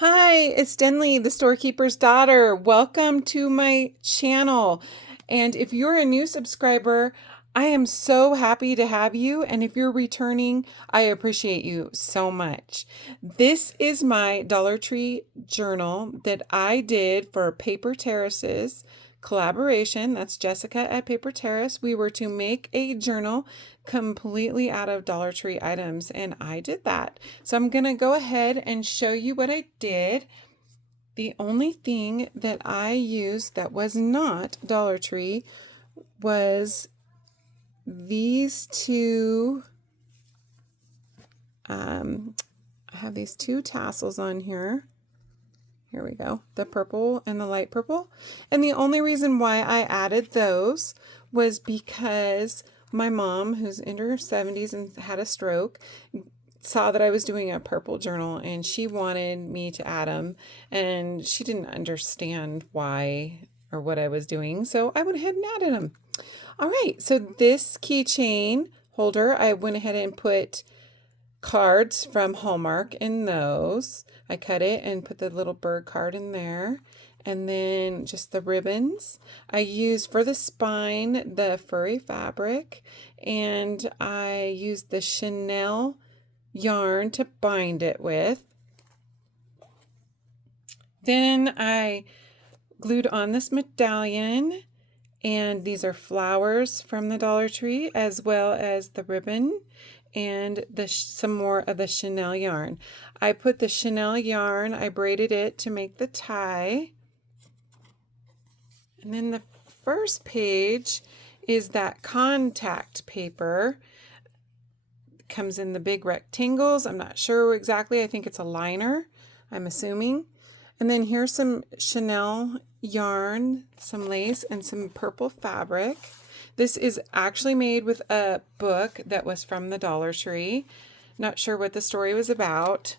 Hi, it's Denley, the storekeeper's daughter. Welcome to my channel. And if you're a new subscriber, I am so happy to have you. And if you're returning, I appreciate you so much. This is my Dollar Tree journal that I did for Paper Terraces collaboration. That's Jessica at Paper Terrace. We were to make a journal completely out of Dollar Tree items, and I did that. So I'm going to go ahead and show you what I did. The only thing that I used that was not Dollar Tree was these two. I have these two tassels on here. Here we go, the purple and the light purple. And the only reason why I added those was because my mom, who's in her 70s and had a stroke, saw that I was doing a purple journal and she wanted me to add them, and she didn't understand why or what I was doing, so I went ahead and added them. All right, so this keychain holder, I went ahead and put cards from Hallmark in those. I cut it and put the little bird card in there. And then just the ribbons. I used for the spine the furry fabric, and I used the Chanel yarn to bind it with. Then I glued on this medallion, and these are flowers from the Dollar Tree, as well as the ribbon and some more of the Chanel yarn. I put the Chanel yarn, I braided it to make the tie. And then the first page is that contact paper. It comes in the big rectangles. I'm not sure exactly. I think it's a liner, I'm assuming. And then here's some Chanel yarn, some lace, and some purple fabric. This is actually made with a book that was from the Dollar Tree. Not sure what the story was about.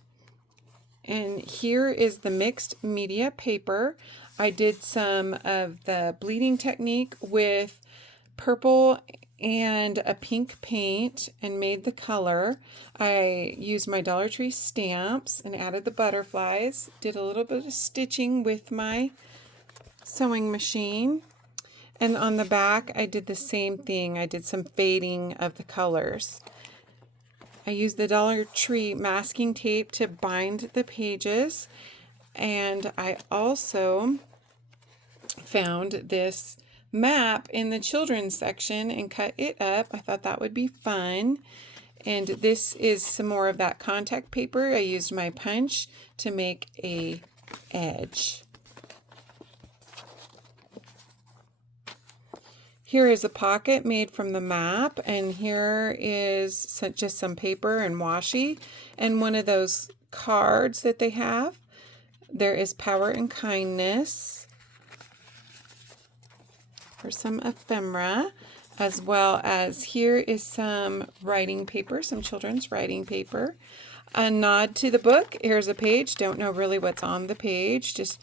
And here is the mixed media paper. I did some of the bleeding technique with purple and a pink paint and made the color. I used my Dollar Tree stamps and added the butterflies. Did a little bit of stitching with my sewing machine. And on the back, I did the same thing. I did some fading of the colors. I used the Dollar Tree masking tape to bind the pages. And I also found this map in the children's section and cut it up. I thought that would be fun. And this is some more of that contact paper. I used my punch to make a edge. Here is a pocket made from the map, and here is just some paper and washi, and one of those cards that they have. There is Power and Kindness for some ephemera, as well as here is some writing paper, some children's writing paper. A nod to the book. Here's a page. Don't know really what's on the page. Just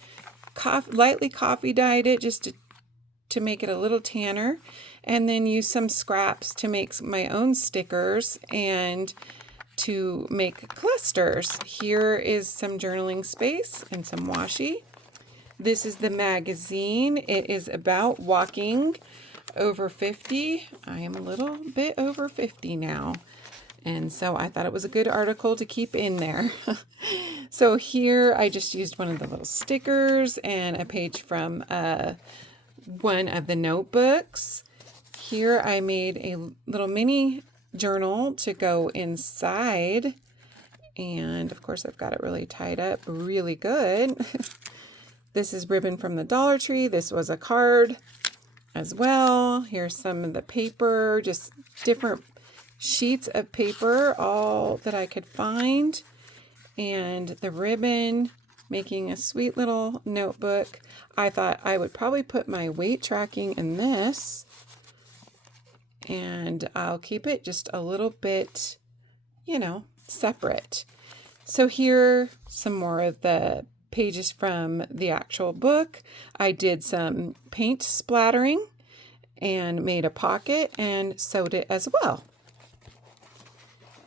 lightly coffee dyed it just to make it a little tanner, and then use some scraps to make my own stickers and to make clusters. Here is some journaling space and some washi. This is the magazine. It is about walking over 50. I am a little bit over 50 now, and so I thought it was a good article to keep in there. So here I just used one of the little stickers and a page from one of the notebooks. Here I made a little mini journal to go inside, and of course I've got it really tied up really good. This is ribbon from the Dollar Tree. This was a card as well. Here's some of the paper, just different sheets of paper, all that I could find, and the ribbon, making a sweet little notebook. I thought I would probably put my weight tracking in this, and I'll keep it just a little bit, separate. So here, some more of the pages from the actual book. I did some paint splattering and made a pocket and sewed it as well.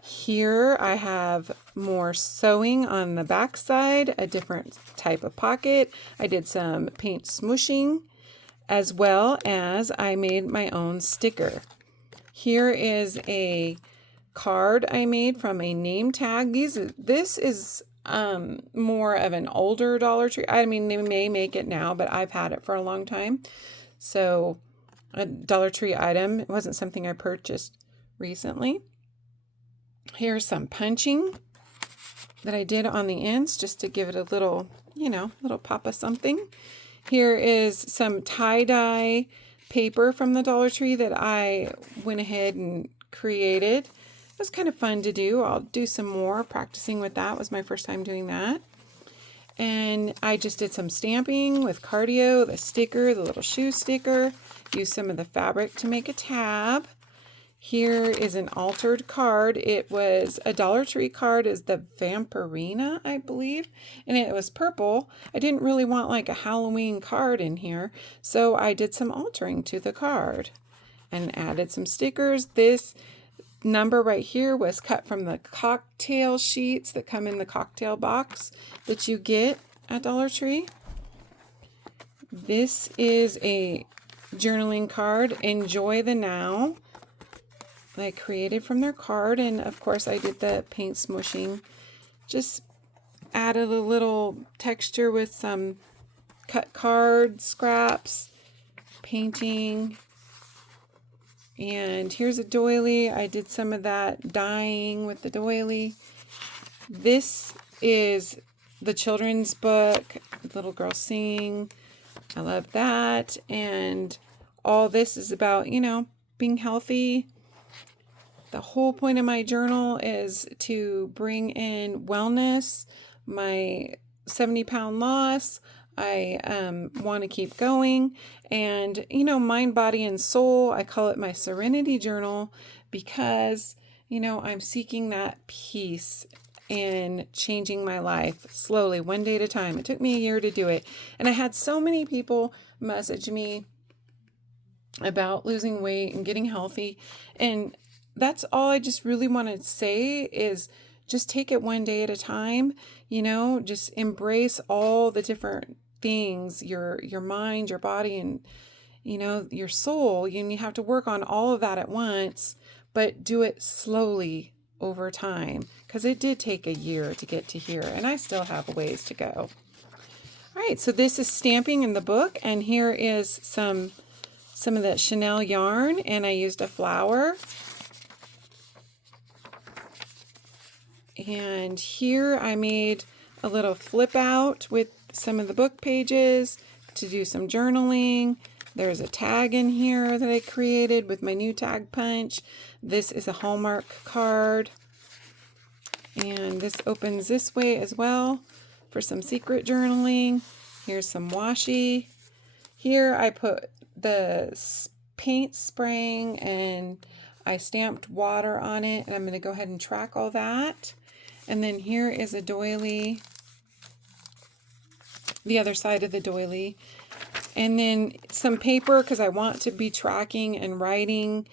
Here I have more sewing on the back side, a different type of pocket. I did some paint smooshing, as well as I made my own sticker. Here is a card I made from a name tag. This is more of an older Dollar Tree. I mean, they may make it now, but I've had it for a long time. So a Dollar Tree item. It wasn't something I purchased recently. Here's some punching that I did on the ends just to give it a little, little pop of something. Here is some tie-dye paper from the Dollar Tree that I went ahead and created. It was kind of fun to do. I'll do some more practicing with that. It was my first time doing that. And I just did some stamping with Cardio, the sticker, the little shoe sticker. Used some of the fabric to make a tab. Here is an altered card. It was a Dollar Tree card, is the Vampirina, I believe, and it was purple. I didn't really want like a Halloween card in here, so I did some altering to the card and added some stickers. This number right here was cut from the cocktail sheets that come in the cocktail box that you get at Dollar Tree. This is a journaling card, Enjoy the Now. I created from their card, and of course I did the paint smooshing. Just added a little texture with some cut card scraps, painting. And here's a doily. I did some of that dyeing with the doily. This is the children's book, Little Girl Sing. I love that. And all this is about, being healthy. The whole point of my journal is to bring in wellness, my 70-pound loss. I want to keep going. And, mind, body, and soul, I call it my serenity journal because, I'm seeking that peace in changing my life slowly, one day at a time. It took me a year to do it. And I had so many people message me about losing weight and getting healthy. And that's all I just really want to say is just take it one day at a time, just embrace all the different things, your mind, your body, and, your soul. You have to work on all of that at once, but do it slowly over time because it did take a year to get to here and I still have a ways to go. All right, so this is stamping in the book, and here is some of that Chanel yarn, and I used a flower. And here I made a little flip out with some of the book pages to do some journaling. There's a tag in here that I created with my new tag punch. This is a Hallmark card. And this opens this way as well for some secret journaling. Here's some washi. Here I put the paint spraying and I stamped water on it, and I'm going to go ahead and track all that. And then here is a doily, the other side of the doily. And then some paper because I want to be tracking and writing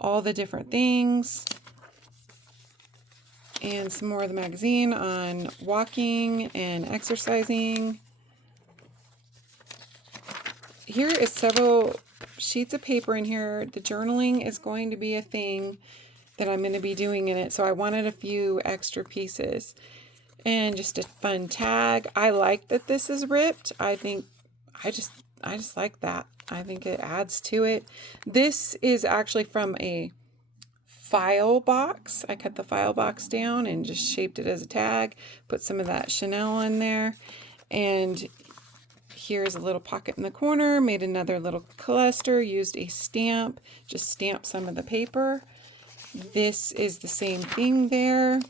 all the different things. And some more of the magazine on walking and exercising. Here is several sheets of paper in here. The journaling is going to be a thing that I'm going to be doing in it. So I wanted a few extra pieces and just a fun tag. I like that this is ripped. I think I just like that. I think it adds to it. This is actually from a file box. I cut the file box down and just shaped it as a tag, put some of that Chanel in there. And here's a little pocket in the corner, made another little cluster, used a stamp, just stamped some of the paper. This is the same thing there.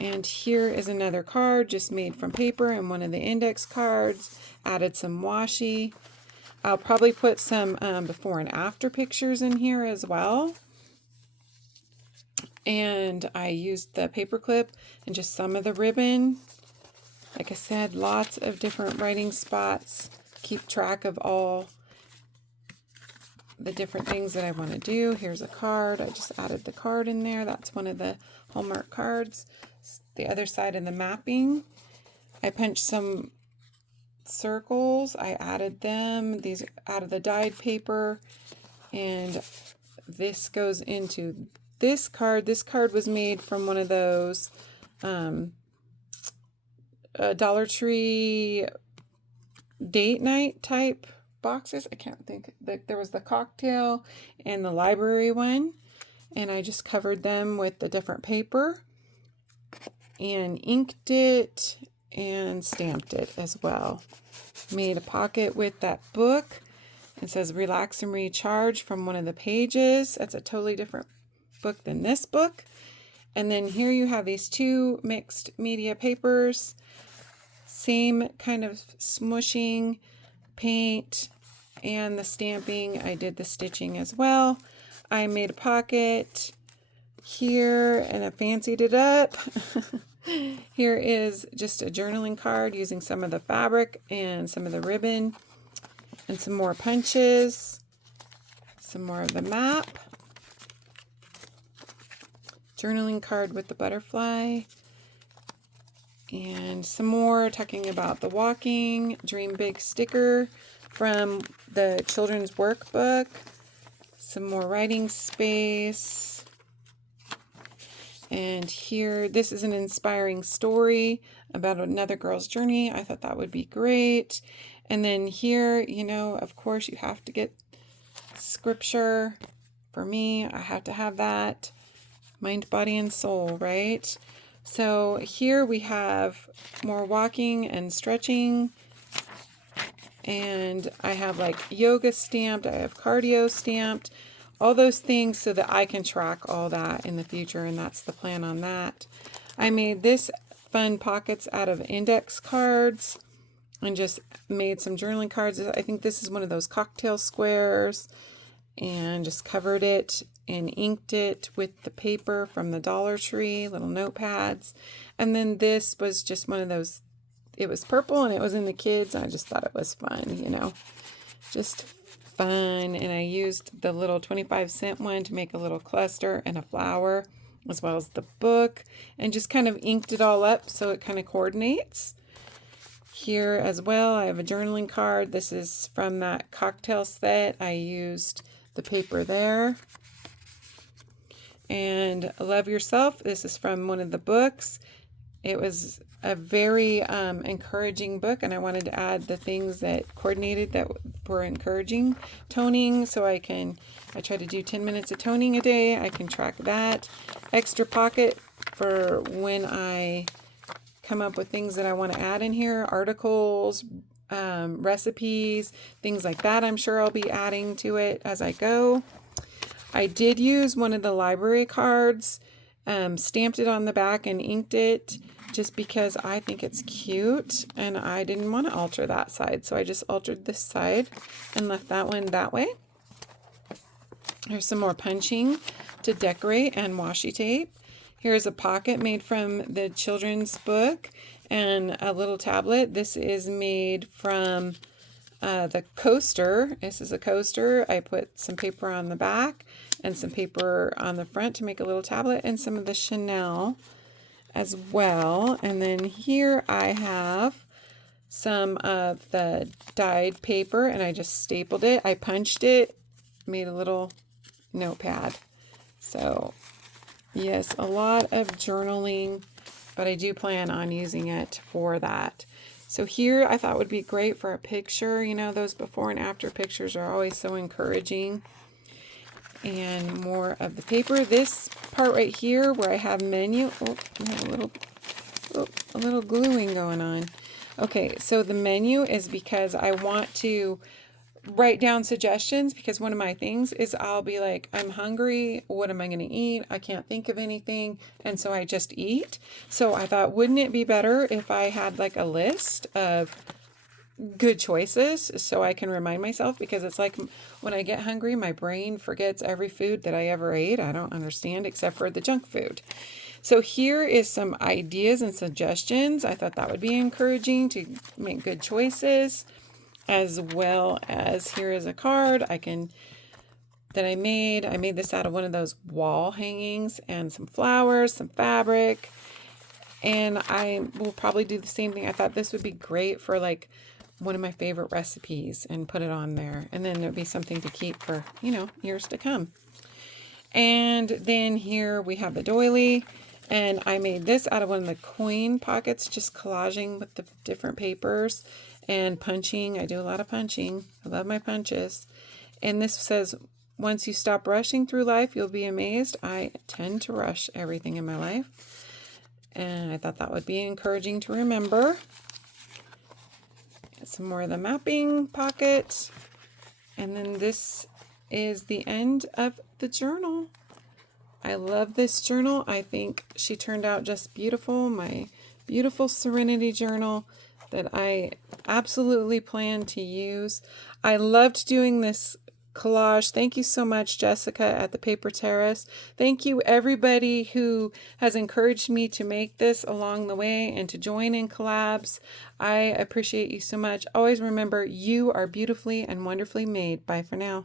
And here is another card just made from paper and one of the index cards. Added some washi. I'll probably put some before and after pictures in here as well. And I used the paper clip and just some of the ribbon. Like I said, lots of different writing spots. Keep track of all the different things that I want to do. Here's a card. I just added the card in there. That's one of the Hallmark cards. The other side of the mapping. I punched some circles. I added them. These out of the dyed paper. And this goes into this card. This card was made from one of those Dollar Tree date night type boxes. I can't think. There was the cocktail and the library one. And I just covered them with the different paper and inked it and stamped it as well. Made a pocket with that book. It says Relax and Recharge from one of the pages. That's a totally different book than this book. And then here you have these two mixed media papers. Same kind of smushing, paint, and the stamping. I did the stitching as well. I made a pocket here and I fancied it up. Here is just a journaling card using some of the fabric and some of the ribbon and some more punches, some more of the map, journaling card with the butterfly, and some more talking about the walking, Dream Big sticker from the children's workbook, some more writing space. And here, this is an inspiring story about another girl's journey. I thought that would be great. And then here, you know, of course, you have to get scripture. For me, I have to have that. Mind, body, and soul, right? So here we have more walking and stretching. And I have like yoga stamped. I have cardio stamped. All those things so that I can track all that in the future, and that's the plan on that. I made this fun pockets out of index cards and just made some journaling cards. I think this is one of those cocktail squares, and just covered it and inked it with the paper from the Dollar Tree, little notepads. And then this was just one of those, it was purple and it was in the kids, and I just thought it was fun, you know, just fun. And I used the little 25-cent one to make a little cluster and a flower, as well as the book, and just kind of inked it all up so it kind of coordinates. Here as well, I have a journaling card. This is from that cocktail set. I used the paper there. And Love Yourself. This is from one of the books. It was a very encouraging book, and I wanted to add the things that coordinated that were encouraging. Toning, so I try to do 10 minutes of toning a day. I can track that. Extra pocket for when I come up with things that I want to add in here. Articles, recipes, things like that. I'm sure I'll be adding to it as I go. I did use one of the library cards, stamped it on the back and inked it just because I think it's cute, and I didn't want to alter that side. So I just altered this side and left that one that way. Here's some more punching to decorate and washi tape. Here's a pocket made from the children's book and a little tablet. This is made from the coaster. This is a coaster. I put some paper on the back and some paper on the front to make a little tablet, and some of the Chanel as well. And then here I have some of the dyed paper, and I just stapled it. I punched it, made a little notepad. So yes, a lot of journaling, but I do plan on using it for that. So here I thought would be great for a picture. You know, those before and after pictures are always so encouraging. And more of the paper. This part right here where I have menu. Oh, I have a little gluing going on. Okay, so the menu is because I want to write down suggestions, because one of my things is I'll be like, I'm hungry. What am I going to eat? I can't think of anything. And so I just eat. So I thought, wouldn't it be better if I had like a list of good choices so I can remind myself? Because it's like when I get hungry, my brain forgets every food that I ever ate. I don't understand except for the junk food. So here is some ideas and suggestions. I thought that would be encouraging to make good choices, as well as here is a card. I can that I made. I made this out of one of those wall hangings and some flowers, some fabric, and I will probably do the same thing. I thought this would be great for like one of my favorite recipes and put it on there. And then there'd be something to keep for, years to come. And then here we have the doily. And I made this out of one of the coin pockets, just collaging with the different papers and punching. I do a lot of punching. I love my punches. And this says, once you stop rushing through life, you'll be amazed. I tend to rush everything in my life. And I thought that would be encouraging to remember. Some more of the mapping pocket. And then this is the end of the journal. I love this journal. I think she turned out just beautiful. My beautiful Serenity journal that I absolutely plan to use. I loved doing this collage. Thank you so much, Jessica at the Paper Terrace. Thank you everybody who has encouraged me to make this along the way and to join in collabs. I appreciate you so much. Always remember, you are beautifully and wonderfully made. Bye for now.